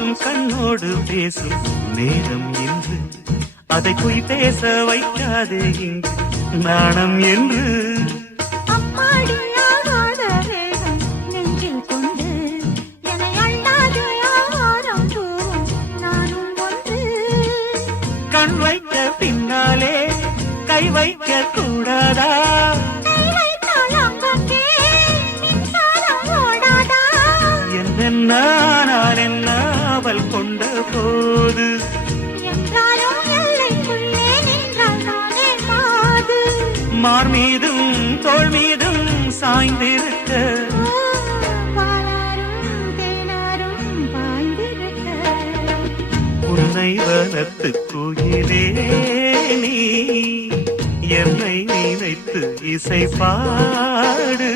கூசும் கண்ணோடு பேசும் நேரம் என்று அதை பொய் பேச வைக்காதே இங்கு நாணம் என்று கண் வைத்த பின்னாலே கை வைக்க கூடாதா என்னென்னால் என்ன அவள் கொண்ட போது மார் மீதும் தோள் மீதும் சாய்ந்திருக்க உன்னை வளர்த்து கோயிலே நீ என்னை நினைத்து இசை பாடு.